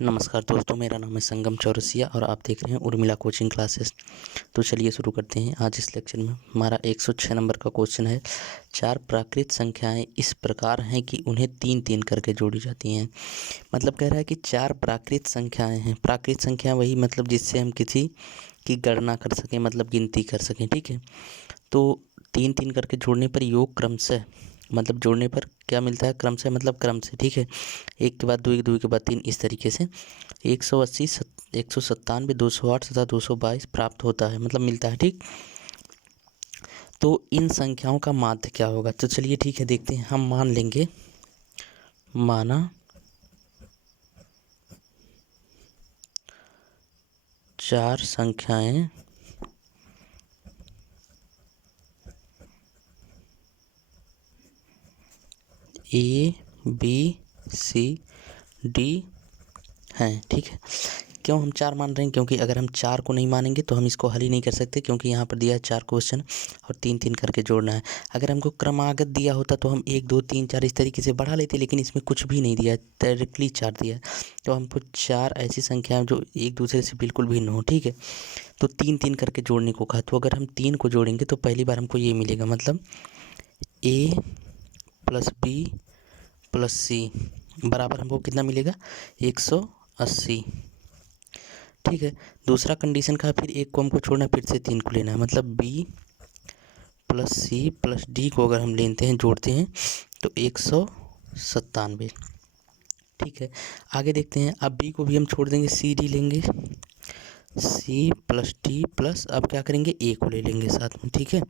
नमस्कार दोस्तों, मेरा नाम है संगम चौरसिया और आप देख रहे हैं उर्मिला कोचिंग क्लासेस। तो चलिए शुरू करते हैं। आज इस लेक्चर में हमारा 106 नंबर का क्वेश्चन है। 4 प्राकृत संख्याएं इस प्रकार हैं कि उन्हें 3-3 करके जोड़ी जाती हैं। मतलब कह रहा है कि 4 प्राकृत संख्याएं हैं। प्राकृत संख्या वही मतलब जिससे हम किसी की गणना कर सकें, मतलब गिनती कर सकें। ठीक है, तो 3-3 करके जोड़ने पर योग क्रमशः, मतलब जोड़ने पर क्या मिलता है, क्रमशः मतलब क्रम से। ठीक है, एक के बाद दो के बाद 3, इस तरीके से 180, 197, 208 तथा 222 प्राप्त होता है, मतलब मिलता है। ठीक, तो इन संख्याओं का माध्य क्या होगा? तो चलिए ठीक है, देखते हैं। हम मान लेंगे, माना 4 संख्याएं A B C D हैं। ठीक है, क्यों हम 4 मान रहे हैं? क्योंकि अगर हम 4 को नहीं मानेंगे तो हम इसको हल ही नहीं कर सकते, क्योंकि यहाँ पर दिया है 4 क्वेश्चन और 3-3 करके जोड़ना है। अगर हमको क्रमागत दिया होता तो हम 1 2 3 4 इस तरीके से बढ़ा लेते, लेकिन इसमें कुछ भी नहीं दिया है, डायरेक्टली 4 दिया है। तो हमको 4 ऐसी संख्याएं जो एक दूसरे से बिल्कुल भिन्न हो। ठीक है, तो 3-3 करके जोड़ने को कहा। तो अगर हम 3 को जोड़ेंगे तो पहली बार हमको ये मिलेगा, मतलब A + B + C बराबर हमको कितना मिलेगा? 180। ठीक है, दूसरा कंडीशन का फिर एक को हमको छोड़ना, फिर से 3 को लेना है, मतलब B + C + D को अगर हम लेते हैं, जोड़ते हैं तो 197। ठीक है, आगे देखते हैं। अब B को भी हम छोड़ देंगे, C D लेंगे, C + D प्लस अब क्या करेंगे, A को ले लेंगे साथ में। ठीक है,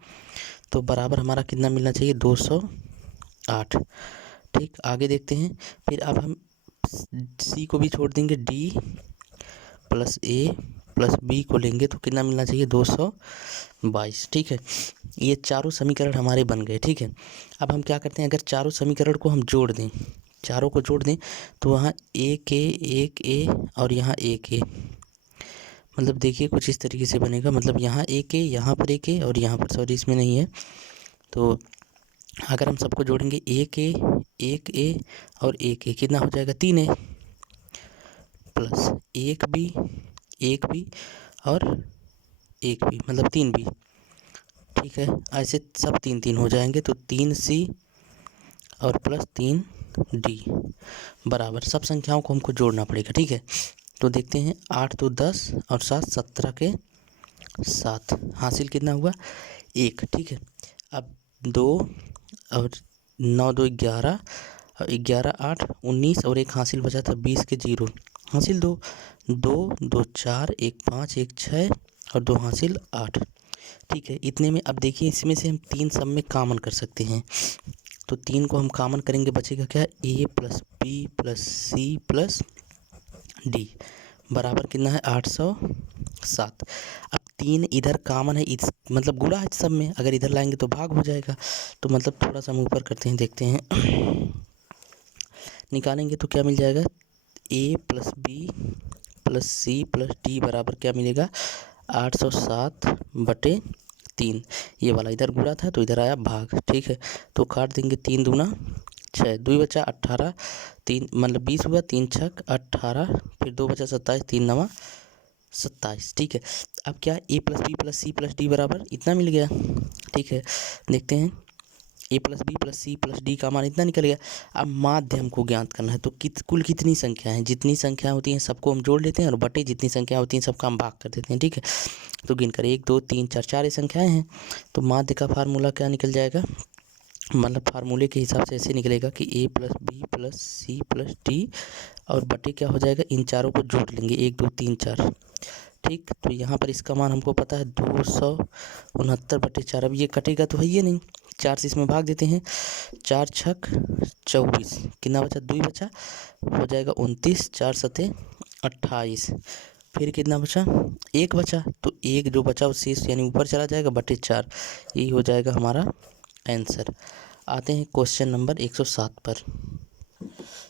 तो बराबर हमारा कितना मिलना चाहिए? 208। ठीक, आगे देखते हैं। फिर अब हम C को भी छोड़ देंगे, D + A + B को लेंगे तो कितना मिलना चाहिए? 222। ठीक है, ये चारों समीकरण हमारे बन गए। ठीक है, अब हम क्या करते हैं, अगर चारों समीकरण को हम जोड़ दें, चारों को जोड़ दें तो वहाँ 1A और यहाँ 1A, मतलब देखिए कुछ इस तरीके से बनेगा। मतलब यहाँ 1A, यहाँ पर 1A और यहाँ पर, सॉरी इसमें नहीं है। तो अगर हम सबको जोड़ेंगे 1A और 1A, कितना हो जाएगा? 3A प्लस 1B और 1B, मतलब 3B। ठीक है, ऐसे सब 3-3 हो जाएंगे, तो 3C और प्लस 3D बराबर, सब संख्याओं को हमको जोड़ना पड़ेगा। ठीक है, तो देखते हैं। 8 2 10 और 7 17 के 7 हासिल कितना हुआ? 1। ठीक है, अब 2 और 9 2 11 और 11 8 19 और 1 हासिल बचा था 20 के 0 हासिल 2 2 2 4 1 5 1 6 और 2 हासिल 8। ठीक है, इतने में अब देखिए, इसमें से हम 3 सब में कॉमन कर सकते हैं, तो 3 को हम कॉमन करेंगे, बचेगा क्या? A + B + C + D बराबर कितना है? 807। अब 3 इधर कॉमन है, इस मतलब गुणा है सब में, अगर इधर लाएंगे तो भाग हो जाएगा। तो मतलब थोड़ा सा हम ऊपर करते हैं, देखते हैं। निकालेंगे तो क्या मिल जाएगा? A + B + C + D बराबर क्या मिलेगा? 807/3। ये वाला इधर गुणा था तो इधर आया भाग। ठीक है, तो काट देंगे, 3 दूना 6, 2 बचा 18, 3 मतलब 20 हुआ, 3 छक 18, फिर 2 बचा 27, 3 नवा 27। ठीक है, अब क्या? A + B + C + D बराबर इतना मिल गया। ठीक है, देखते हैं। A + B + C + D का मान इतना निकल गया। अब माध्य हमको ज्ञात करना है, तो कुल कितनी संख्या है? जितनी संख्या होती हैं सबको हम जोड़ लेते हैं और बटे जितनी संख्या होती हैं सबका हम भाग कर देते हैं। ठीक है, तो गिनकर 1 2 3 4 4 ये संख्याएं हैं। तो माध्य का फार्मूला क्या निकल जाएगा? मतलब फार्मूले के हिसाब से ऐसे निकलेगा कि A + B + C + D और बटे क्या हो जाएगा? इन चारों को जोड़ लेंगे, 1 2 3 4। ठीक, तो यहाँ पर इसका मान हमको पता है 269/4। अब ये कटेगा तो है ये नहीं, 4 से इसमें भाग देते हैं, 4 छक 24, कितना बचा? 2 बचा, हो जाएगा 29, 4 सते 28, फिर कितना बचा? 1 बचा, तो 1 जो बचा वो शेष यानी ऊपर चला जाएगा, बटे 4। यही हो जाएगा हमारा आंसर। आते हैं क्वेश्चन नंबर 107 पर।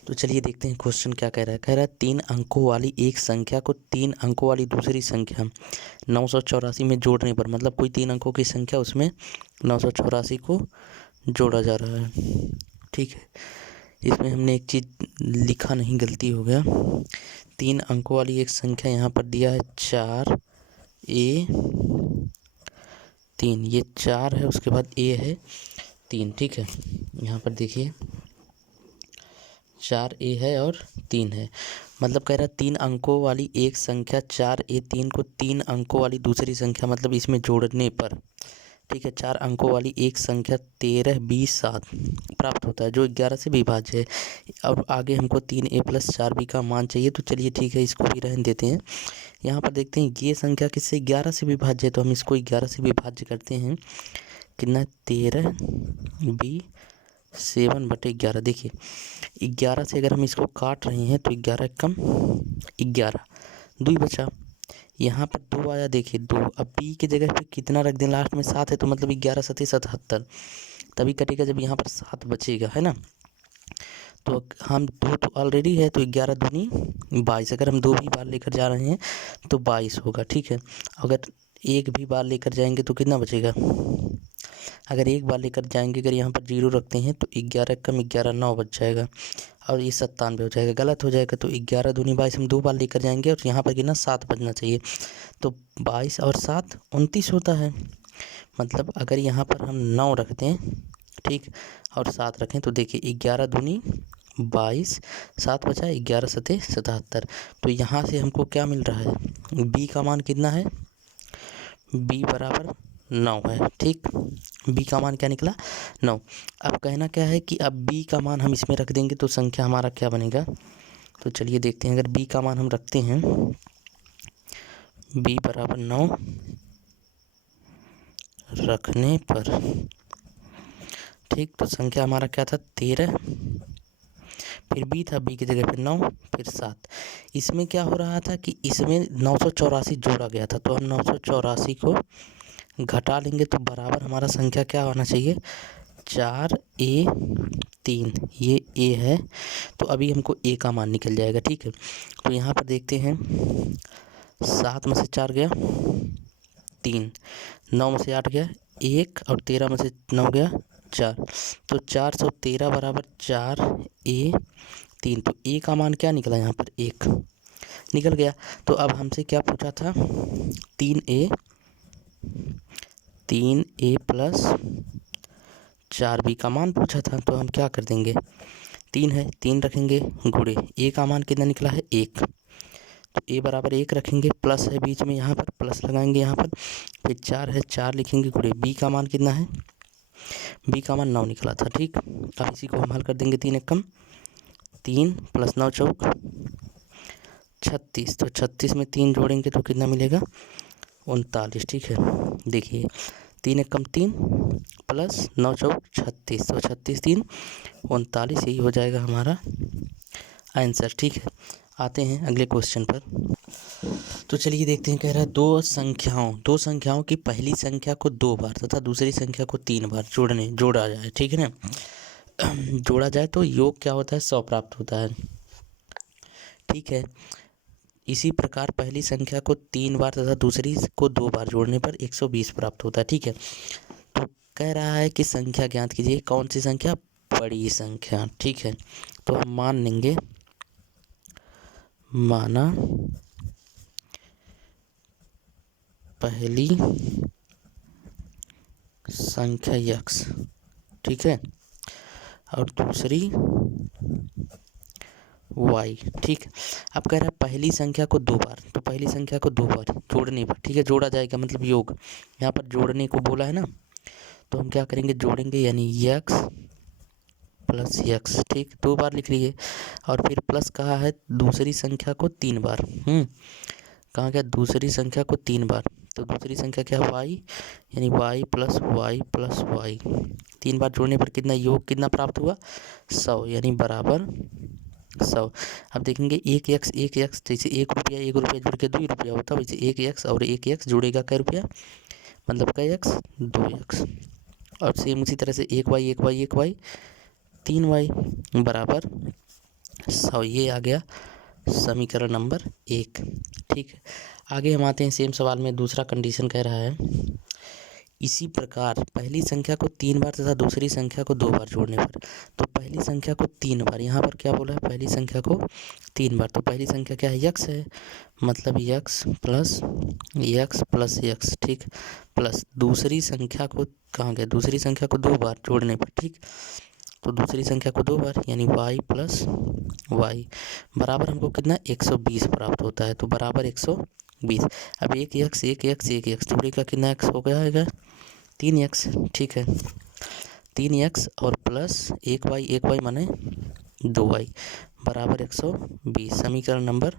तो चलिए देखते हैं क्वेश्चन क्या कह रहा है। कह रहा है 3 अंकों वाली एक संख्या को 3 अंकों वाली दूसरी संख्या 984 में जोड़ने पर, मतलब कोई 3 अंकों की संख्या, उसमें 984 को जोड़ा जा रहा है। ठीक है, इसमें हमने एक चीज़ लिखा नहीं, गलती हो गया। 3 अंकों वाली एक संख्या यहाँ पर दिया है 4A3, ये 4 है, उसके बाद A है 3, ठीक है। यहाँ पर देखिए 4A है और 3 है, मतलब कह रहा है 3 अंकों वाली एक संख्या 4A3 को 3 अंकों वाली दूसरी संख्या, मतलब इसमें जोड़ने पर, ठीक है, 4 अंकों वाली एक संख्या 13, 20, 7 प्राप्त होता है जो 11 से विभाज्य है। अब आगे हमको 3A + 4B का मान चाहिए, तो चलिए ठीक है, इसको भी रहने देते हैं। यहाँ पर देखते हैं ये संख्या किससे 11 से विभाज्य है, तो हम इसको 11 से विभाज्य करते हैं। कितना 13B7/11। देखिए 11 से अगर हम इसको काट रहे हैं तो 11 कम 11, 2 बचा। यहाँ पर 2 आया, देखिए 2। अब B की जगह पे कितना रख दें, लास्ट में 7 है, तो मतलब 11 7 77, तभी कटेगा जब यहाँ पर 7 बचेगा, है ना। तो हम 2 तो ऑलरेडी है, तो 11 दूनी 22। अगर हम 2 भी बार लेकर जा रहे हैं तो 22 होगा, ठीक है। अगर एक भी बार लेकर जाएंगे तो कितना बचेगा, अगर एक बार लेकर जाएंगे, अगर यहाँ पर 0 रखते हैं तो 11 कम 11 9 बच जाएगा, और ये 97 हो जाएगा, गलत हो जाएगा। तो 11 दूनी 22 हम 2 बार लेकर जाएंगे, और यहाँ पर कितना 7 बचना चाहिए, तो 22 और 7 29 होता है। मतलब अगर यहाँ पर हम 9 रखते हैं, ठीक, और 7 रखें, तो देखिए 11 दूनी 22, 7 बचा 11 7 77। तो यहाँ से हमको क्या मिल रहा है, B का मान कितना है, B बराबर 9 है, ठीक। B का मान क्या निकला 9। अब कहना क्या है कि अब B का मान हम इसमें रख देंगे तो संख्या हमारा क्या बनेगा, तो चलिए देखते हैं। अगर B का मान हम रखते हैं, B बराबर 9 रखने पर, ठीक, तो संख्या हमारा क्या था 13, फिर B था, B की जगह पे 9, फिर 7। इसमें क्या हो रहा था कि इसमें 984 जोड़ा गया था, तो हम 984 को घटा लेंगे तो बराबर हमारा संख्या क्या होना चाहिए 4A3, ये A है, तो अभी हमको A का मान निकल जाएगा, ठीक है। तो यहाँ पर देखते हैं 7 में से 4 गया 3, 9 में से 8 गया 1, और 13 में से 9 गया 4, तो 413 बराबर 4A3। तो A का मान क्या निकला, यहाँ पर 1 निकल गया। तो अब हमसे क्या पूछा था, 3A + 4B का मान पूछा था, तो हम क्या कर देंगे, 3 है 3 रखेंगे गुणे A का मान कितना निकला है 1, तो A बराबर 1 रखेंगे, प्लस है बीच में, यहाँ पर प्लस लगाएंगे, यहाँ पर फिर 4 है 4 लिखेंगे गुणे B का मान कितना है, B का मान 9 निकला था, ठीक। अब इसी को हम हल कर देंगे, 3 एकम 3 + 9 चौक 36, तो 36 में 3 जोड़ेंगे तो कितना मिलेगा 39, ठीक है। देखिए 3 एकम 3 + 9 चौक 36, तो 36 3 39, यही हो जाएगा हमारा आंसर, ठीक है। आते हैं अगले क्वेश्चन पर। तो चलिए देखते हैं, कह रहा है दो संख्याओं की पहली संख्या को 2 बार तथा दूसरी संख्या को 3 बार जोड़ा जाए, ठीक है ना। जोड़ा जाए तो योग क्या होता है 100 प्राप्त होता है, ठीक है। इसी प्रकार पहली संख्या को 3 बार तथा दूसरी को 2 बार जोड़ने पर 120 प्राप्त होता है, ठीक है। तो कह रहा है कि संख्या ज्ञात कीजिए, कौन सी संख्या, बड़ी संख्या, ठीक है। तो हम मान लेंगे, माना पहली संख्या x, ठीक है, और दूसरी y, ठीक। अब कह रहा है पहली संख्या को 2 बार, तो पहली संख्या को 2 बार जोड़ने पर, ठीक है, जोड़ा जाएगा, मतलब योग, यहाँ पर जोड़ने को बोला है ना, तो हम क्या करेंगे, जोड़ेंगे, यानी x + x, ठीक, 2 बार लिख लीजिए। और फिर प्लस कहा है दूसरी संख्या को 3 बार, कहाँ गया, दूसरी संख्या को 3 बार, तो दूसरी संख्या क्या है y, यानी y + y + y, 3 बार जोड़ने पर कितना योग कितना प्राप्त हुआ 100, यानी बराबर 100। अब देखेंगे 1x जैसे 1 रुपया जुड़ के 2 रुपया होता है, वैसे 1x और 1x जुड़ेगा कै रुपया, मतलब कै x 2x, और सेम उसी तरह से 1y 3y बराबर 100, ये आ गया समीकरण नंबर 1, ठीक है। आगे हम आते हैं, सेम सवाल में दूसरा कंडीशन कह रहा है इसी प्रकार पहली संख्या को 3 बार तथा दूसरी संख्या को 2 बार जोड़ने पर, तो पहली संख्या को 3 बार, यहाँ पर क्या बोला है, पहली संख्या को 3 बार, तो पहली संख्या क्या है, यक्स है, मतलब x plus x plus x, ठीक, प्लस दूसरी संख्या को, कहाँ गया, दूसरी संख्या को 2 बार जोड़ने पर, ठीक, तो दूसरी संख्या को 2 बार यानी y प्लस वाई बराबर हमको कितना 120 प्राप्त होता है, तो बराबर 120। अब एक एक्स जोड़ेगा कितना एक्स हो गया है, 3x, ठीक है, 3x और प्लस 1y माने 2y बराबर 120, समीकरण नंबर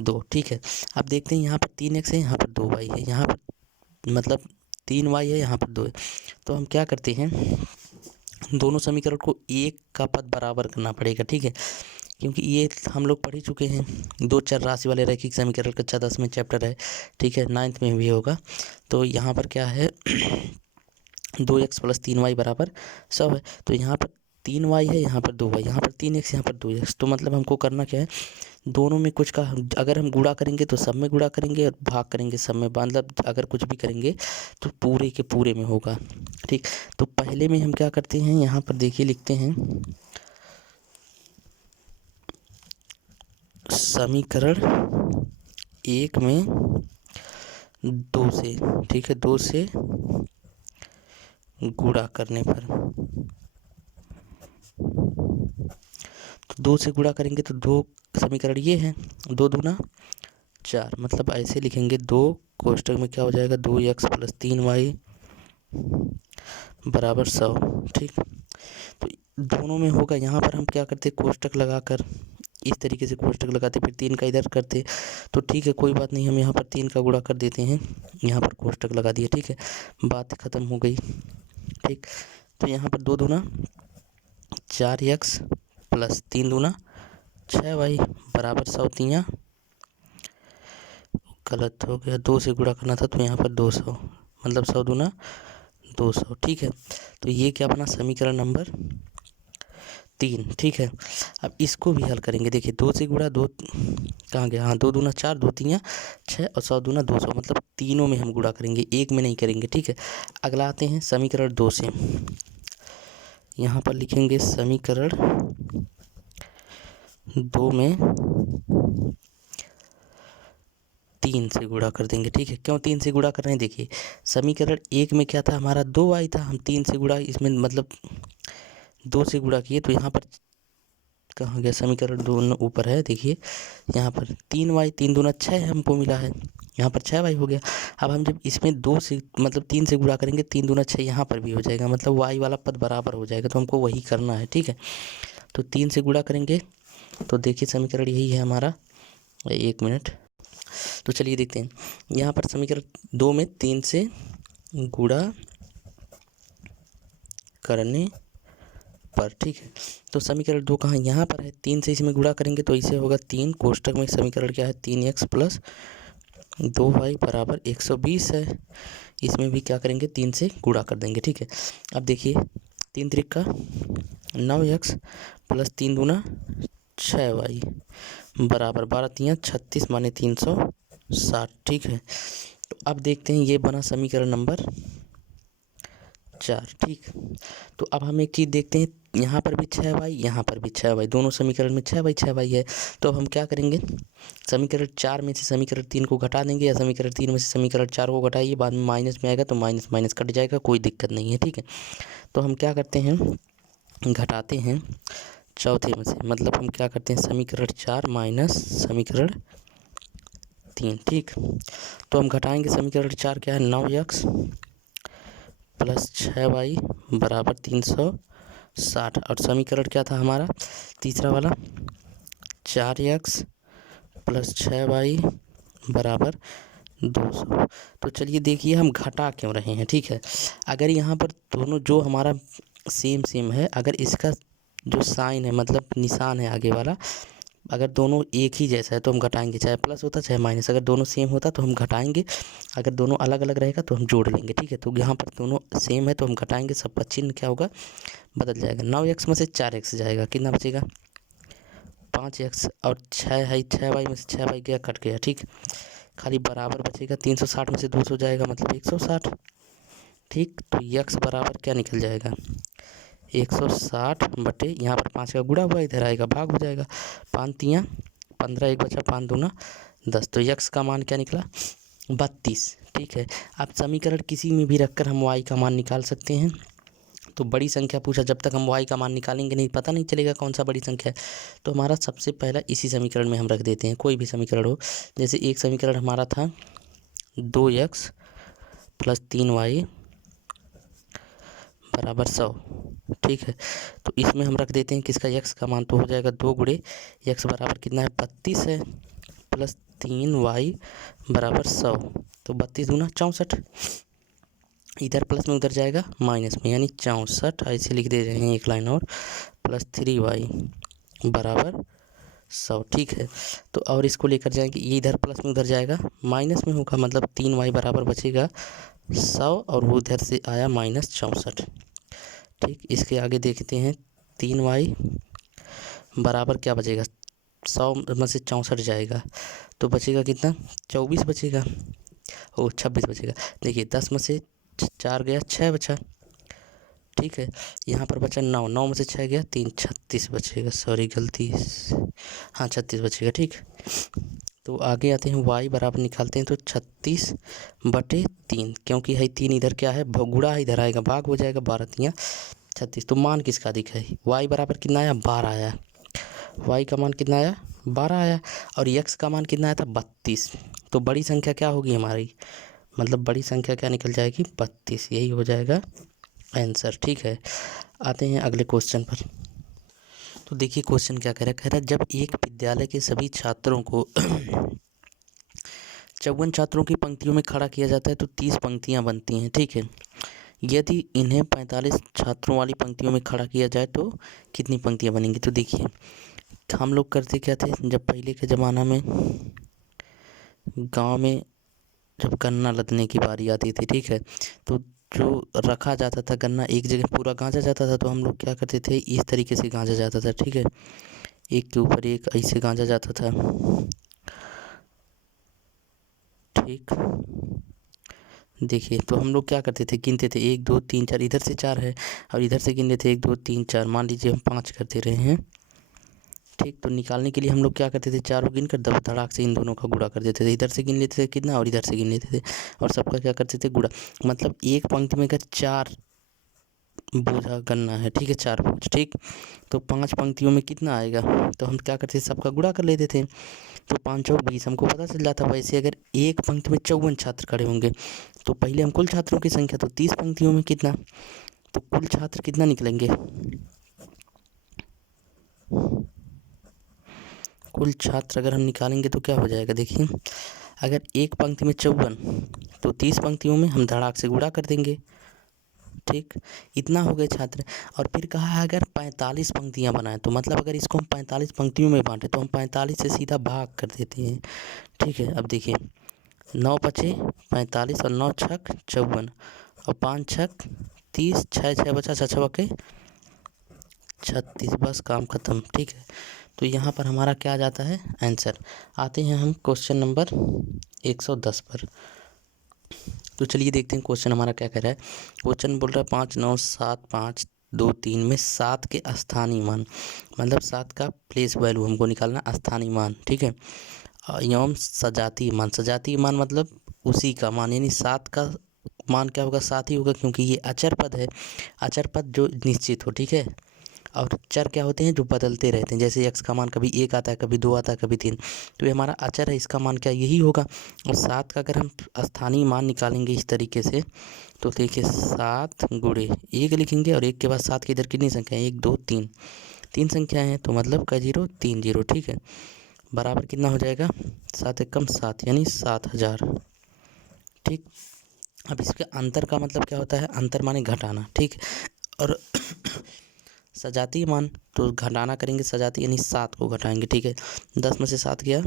2, ठीक है। अब देखते हैं यहाँ पर 3x है, यहाँ पर 2y है, यहाँ पर मतलब 3y है, यहाँ पर 2 है, तो हम क्या करते हैं, दोनों समीकरण को एक का पद बराबर करना पड़ेगा, ठीक है, क्योंकि ये हम लोग पढ़ ही चुके हैं, दो चर राशि वाले रैखिक समीकरण कक्षा 10 में चैप्टर है, ठीक है, 9th में भी होगा। तो यहाँ पर क्या है 2x प्लस 3y बराबर 100 है, तो यहाँ पर 3y है, यहाँ पर 2y, यहाँ पर 3x, यहाँ पर 2x, तो मतलब हमको करना क्या है, दोनों में कुछ का अगर हम गुणा करेंगे तो सब में गुणा करेंगे और भाग करेंगे सब में, मतलब अगर कुछ भी करेंगे तो पूरे के पूरे में होगा, ठीक। तो पहले में हम क्या करते हैं, यहाँ पर देखिए लिखते हैं समीकरण 1 में 2 से, ठीक है, 2 से गुणा करने पर, तो 2 से गुणा करेंगे तो 2 समीकरण ये है, 2 दूना 4, मतलब ऐसे लिखेंगे 2 कोष्टक में क्या हो जाएगा 2x प्लस 3y बराबर 100, ठीक। तो दोनों में होगा, यहाँ पर हम क्या करते कोष्टक लगाकर, इस तरीके से कोष्टक लगाते, फिर 3 का इधर करते, तो ठीक है कोई बात नहीं, हम यहाँ पर 3 का गुणा कर देते हैं, यहाँ पर कोष्टक लगा दिए, ठीक है, बात खत्म हो गई, ठीक। तो यहाँ पर 2 दूना 4x प्लस 3 दूना 6y बराबर 100, तियाँ गलत हो गया, 2 से गुणा करना था, तो यहाँ पर 200, मतलब 100 दूना 200, ठीक है। तो ये क्या बना समीकरण नंबर 3, ठीक है। अब इसको भी हल करेंगे, देखिए 2 से गुणा 2 कहाँ गया, हाँ 2 दूना 4, 2 तियाँ 6 और 100 दूना 200, मतलब तीनों में हम गुणा करेंगे, एक में नहीं करेंगे, ठीक है। अगला आते हैं समीकरण 2 से, यहाँ पर लिखेंगे समीकरण 2 में 3 से गुणा कर देंगे, ठीक है। क्यों 3 से गुणा कर रहे हैं, देखिए समीकरण 1 में क्या था हमारा 2y था, हम 3 से गुणा, इसमें मतलब 2 से गुणा किए, तो यहाँ पर कहाँ गया समीकरण 2 ऊपर है, देखिए यहाँ पर 3y, 3 दूना 6 हमको मिला है, यहाँ पर 6y हो गया। अब हम जब इसमें 2 से मतलब 3 से गुणा करेंगे, 3 दूना 6 यहाँ पर भी हो जाएगा, मतलब y वाला पद बराबर हो जाएगा, तो हमको वही करना है, ठीक है। तो 3 से गुणा करेंगे, तो देखिए समीकरण यही है हमारा, 1 मिनट, तो चलिए देखते हैं, यहाँ पर समीकरण 2 में 3 से गुणा करने पर, ठीक है। तो समीकरण 2 कहाँ, यहाँ पर है, 3 से इसमें गुणा करेंगे तो इसे होगा 3, कोष्टक में समीकरण क्या है 3x प्लस 2y बराबर 120 है, इसमें भी क्या करेंगे 3 से गुणा कर देंगे, ठीक है। अब देखिए 3 त्रिका 9x प्लस 3 दूना 6y बराबर 12 तियाँ 36 माने 360, ठीक है। तो अब देखते हैं ये बना समीकरण नंबर 4, ठीक। तो अब हम एक चीज़ देखते हैं, यहाँ पर भी 6y, यहाँ पर भी 6y, दोनों समीकरण में 6y है, तो अब हम क्या करेंगे, समीकरण 4 में से समीकरण 3 को घटा देंगे, या समीकरण 3 में से समीकरण 4 को घटाइए, बाद में माइनस में आएगा तो माइनस माइनस कट जाएगा, कोई दिक्कत नहीं है, ठीक है। तो हम क्या करते हैं, घटाते हैं चौथे में से, मतलब हम क्या करते हैं समीकरण 4 माइनस समीकरण 3, ठीक। तो हम घटाएंगे, समीकरण 4 क्या है 9x प्लस 6y बराबर 360, और समीकरण क्या था हमारा तीसरा वाला 4x प्लस 6y बराबर 200। तो चलिए देखिए हम घटा क्यों रहे हैं, ठीक है। अगर यहाँ पर दोनों जो हमारा सेम है, अगर इसका जो साइन है मतलब निशान है आगे वाला, अगर दोनों एक ही जैसा है तो हम घटाएंगे, चाहे प्लस होता चाहे माइनस, अगर दोनों सेम होता तो हम घटाएंगे, अगर दोनों अलग अलग रहेगा तो हम जोड़ लेंगे, ठीक है। तो यहाँ पर दोनों सेम है तो हम घटाएंगे, सबका चिन्ह क्या होगा बदल जाएगा, 9x में से 4x जाएगा, कितना बचेगा 5x, और 6y में से 6y गया कट गया, ठीक, खाली बराबर बचेगा, 360 में से 200 जाएगा मतलब 160, ठीक। तो यक्स बराबर क्या निकल जाएगा 160 बटे यहाँ पर 5 का गुणा हुआ, इधर आएगा भाग हो जाएगा, 5 तियाँ 15, एक बचा 5 दूना 10। तो यक्स का मान क्या निकला 32। ठीक है। अब समीकरण किसी में भी रखकर हम वाई का मान निकाल सकते हैं। तो बड़ी संख्या पूछा, जब तक हम वाई का मान निकालेंगे नहीं पता नहीं चलेगा कौन सा बड़ी संख्या है। तो हमारा सबसे पहला इसी समीकरण में हम रख देते हैं, कोई भी समीकरण हो। जैसे एक समीकरण हमारा था 2x + 3y बराबर 100। ठीक है। तो इसमें हम रख देते हैं किसका यक्स का मान, तो हो जाएगा 2 गुणे यक्स बराबर कितना है 32 है, प्लस 3y बराबर 100। तो 32 दूना 64, इधर प्लस में उधर जाएगा माइनस में, यानी 64 ऐसे लिख दे रहे हैं एक लाइन और, प्लस 3y बराबर 100। ठीक है। तो और इसको लेकर जाएंगे, ये इधर प्लस में उधर जाएगा माइनस में होगा, मतलब 3y बराबर बचेगा 100 और वो उधर से आया -64। ठीक। इसके आगे देखते हैं 3y बराबर क्या बचेगा, 100 में से 64 जाएगा तो बचेगा कितना 24 बचेगा, ओ 26 बचेगा। देखिए 10 में से 4 गया 6 बचा। ठीक है। यहाँ पर बचा 9, 9 में से 6 गया 3, 36 बचेगा, सॉरी गलती, हाँ 36 बचेगा। ठीक। तो आगे आते हैं y बराबर निकालते हैं, तो 36 बटे 3, क्योंकि है 3 इधर क्या है गुणा है, इधर आएगा भाग हो जाएगा, 12 तियाँ 36। तो मान किसका अधिक है, y बराबर कितना आया 12 आया, y का मान कितना आया 12 आया, और x का मान कितना आया था 32। तो बड़ी संख्या क्या होगी हमारी, मतलब बड़ी संख्या क्या निकल जाएगी 32, यही हो जाएगा आंसर। ठीक है। आते हैं अगले क्वेश्चन पर। तो देखिए क्वेश्चन क्या कह रहा है, जब एक विद्यालय के सभी छात्रों को 54 छात्रों की पंक्तियों में खड़ा किया जाता है तो 30 पंक्तियां बनती हैं। ठीक है। यदि इन्हें 45 छात्रों वाली पंक्तियों में खड़ा किया जाए तो कितनी पंक्तियां बनेंगी। तो देखिए हम लोग करते क्या थे, जब पहले के ज़माना में गांव में जब गन्ना लदने की बारी आती थी, ठीक है, तो जो रखा जाता था गन्ना एक जगह पूरा गांजा जाता था, तो हम लोग क्या करते थे इस तरीके से गांजा जाता था। ठीक है। एक के ऊपर एक ऐसे गांजा जाता था। ठीक। देखिए तो हम लोग क्या करते थे, गिनते थे 1 2 3 4, इधर से 4 है और इधर से गिन लेते 1 2 3 4, मान लीजिए हम 5 करते रहे हैं। ठीक। तो निकालने के लिए हम लोग क्या करते थे, चारों गिन कर धड़ाक से इन दोनों का गुणा कर देते थे, इधर से गिन लेते थे कितना और इधर से गिन लेते थे, और सबका क्या करते थे गुणा। मतलब एक पंक्ति में अगर 4 बोझा गन्ना है, ठीक है 4 बोझ, ठीक, तो 5 पंक्तियों में कितना आएगा, तो हम क्या करते थे सबका गुणा कर लेते थे, तो 5 चौक 20 हमको पता चल जाता। वैसे अगर एक पंक्ति में 54 छात्र खड़े होंगे तो पहले हम कुल छात्रों की संख्या, तो 30 पंक्तियों में कितना, तो कुल छात्र कितना निकलेंगे, कुल छात्र अगर हम निकालेंगे तो क्या हो जाएगा, देखिए अगर एक पंक्ति में 54 तो 30 पंक्तियों में हम धड़ाक से गुणा कर देंगे। ठीक। इतना हो गए छात्र। और फिर कहा है अगर 45 पंक्तियां बनाएं, तो मतलब अगर इसको हम 45 पंक्तियों में बांटें तो हम 45 से सीधा भाग कर देते हैं। ठीक है। अब देखिए 9 बचे 45 और 9 छक 54 और 5 छक 30, 6 6 बचा 6 6 के 36, बस काम ख़त्म। ठीक है। तो यहाँ पर हमारा क्या आ जाता है आंसर। आते हैं हम क्वेश्चन नंबर 110 पर। तो चलिए देखते हैं क्वेश्चन हमारा क्या कह रहा है। क्वेश्चन बोल रहा है 5 9 7 5 2 3 में 7 के स्थानीय मान, मतलब 7 का प्लेस वैल्यू हमको निकालना, स्थानीय मान। ठीक है। एवं सजातीय मान, सजातीय मान मतलब उसी का मान, यानी 7 का मान क्या होगा 7 ही होगा, क्योंकि ये अचर पद है, अचर पद जो निश्चित हो। ठीक है। और चर क्या होते हैं जो बदलते रहते हैं, जैसे x का मान कभी 1 आता है, कभी 2 आता है, कभी 3, तो ये हमारा अचर है, इसका मान क्या यही होगा। और 7 का अगर हम स्थानीय मान निकालेंगे इस तरीके से, तो देखिए 7 गुणे 1 लिखेंगे और 1 के बाद 7 की इधर कितनी संख्या है 1 2 3, 3 संख्या है, तो मतलब का 0 3 0। ठीक है। बराबर कितना हो जाएगा 7 एकम 7, यानी 7000। ठीक। अब इसके अंतर का मतलब क्या होता है, अंतर माने घटाना। ठीक। और सजातीय मान तो घटाना करेंगे, सजातीय यानी 7 को घटाएंगे। ठीक है। 10 में से 7 गया,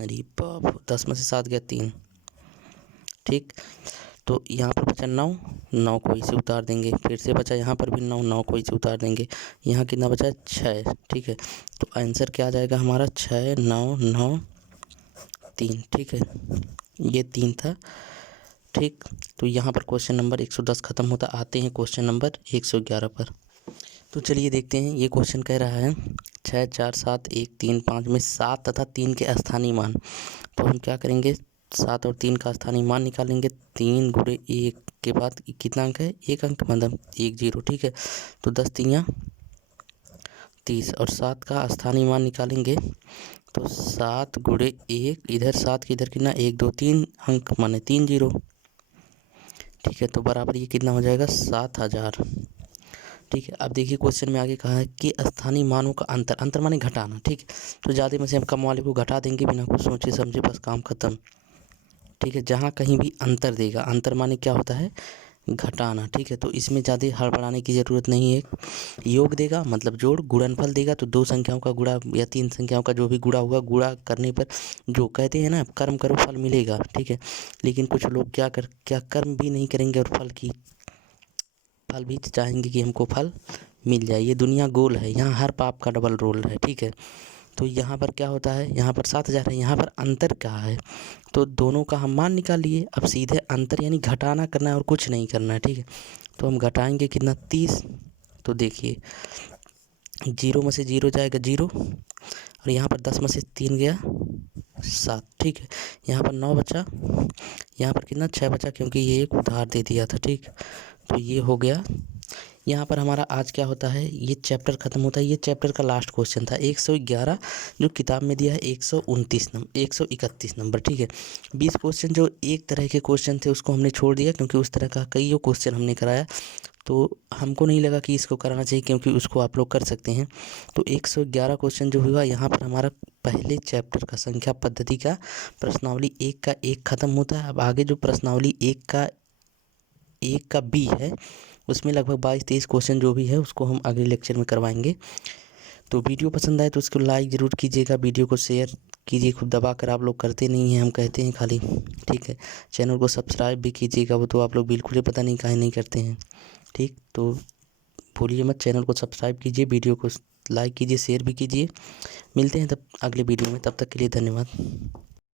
अरे बाप, 10 में से 7 गया 3। ठीक। तो यहाँ पर बचा 9, 9 को इसे उतार देंगे, फिर से बचा यहाँ पर भी 9, 9 को इसे उतार देंगे, यहाँ कितना बचा 6। ठीक है। तो आंसर क्या आ जाएगा हमारा 6 9 9 3। ठीक है। ये 3 था। ठीक, तो यहाँ पर क्वेश्चन नंबर 110 ख़त्म होता। आते हैं क्वेश्चन नंबर 111 पर। तो चलिए देखते हैं। ये क्वेश्चन कह रहा है 6, 4, 7, 1, 3, 5 में 7 तथा 3 के स्थानीय मान। तो हम क्या करेंगे, 7 और 3 का स्थानीय मान निकालेंगे। 3 गुणे 1 के बाद कितना अंक है, 1 अंक, मतलब 1 0, ठीक है। तो 10 3 30 और 7 का स्थानीय मान निकालेंगे। तो 7 गुणे 1, इधर 7 के इधर कितना, 1 2 3 अंक, माने 3 0, ठीक है। तो बराबर ये कितना हो जाएगा, 7000, ठीक है। अब देखिए क्वेश्चन में आगे कहा है कि स्थानीय मानों का अंतर, अंतर माने घटाना, ठीक है। तो ज़्यादा में से हम कम वाले को घटा देंगे बिना कुछ सोचे समझे, बस काम खत्म, ठीक है। जहाँ कहीं भी अंतर देगा, अंतर माने क्या होता है, घटाना, ठीक है। तो इसमें ज़्यादा हड़बड़ाने की ज़रूरत नहीं है। योग देगा मतलब जोड़, गुणनफल देगा तो 2 संख्याओं का गुणा या 3 संख्याओं का जो भी गुणा होगा, गुणा करने पर जो कहते हैं ना, कर्म करो फल मिलेगा, ठीक है। लेकिन कुछ लोग क्या कर्म भी नहीं करेंगे और फल भी चाहेंगे कि हमको फल मिल जाए। ये दुनिया गोल है, यहाँ हर पाप का डबल रोल है, ठीक है। तो यहाँ पर क्या होता है, यहाँ पर 7000 है, यहाँ पर अंतर क्या है, तो दोनों का हम मान निकाल लिए। अब सीधे अंतर यानी घटाना करना है और कुछ नहीं करना है, ठीक है। तो हम घटाएंगे कितना, 30। तो देखिए 0 में से 0 जाएगा 0, और यहाँ पर 10 में से 3 गया 7, ठीक है। यहाँ पर 9 बचा, यहाँ पर कितना 6 बचा, क्योंकि ये एक उधार दे दिया था, ठीक। तो ये हो गया। यहाँ पर हमारा आज क्या होता है, ये चैप्टर ख़त्म होता है। ये चैप्टर का लास्ट क्वेश्चन था 111, जो किताब में दिया है 131 नंबर, ठीक है। 20 क्वेश्चन जो एक तरह के क्वेश्चन थे उसको हमने छोड़ दिया, क्योंकि उस तरह का कई क्वेश्चन हमने कराया, तो हमको नहीं लगा कि इसको कराना चाहिए, क्योंकि उसको आप लोग कर सकते हैं। तो 111 क्वेश्चन जो हुआ यहाँ पर हमारा पहले चैप्टर का संख्या पद्धति का प्रश्नावली 1 का 1 ख़त्म होता है। अब आगे जो प्रश्नावली 1 का बी है, उसमें लगभग 22-23 क्वेश्चन जो भी है उसको हम अगले लेक्चर में करवाएंगे। तो वीडियो पसंद आए तो उसको लाइक ज़रूर कीजिएगा, वीडियो को शेयर कीजिए, खुद दबा कर आप लोग करते नहीं हैं, हम कहते हैं खाली, ठीक है। चैनल को सब्सक्राइब भी कीजिएगा, वो तो आप लोग बिल्कुल ही पता नहीं काहे नहीं करते हैं, ठीक। तो भूलिए मत, चैनल को सब्सक्राइब कीजिए, वीडियो को लाइक कीजिए, शेयर भी कीजिए। मिलते हैं तब अगले वीडियो में, तब तक के लिए धन्यवाद।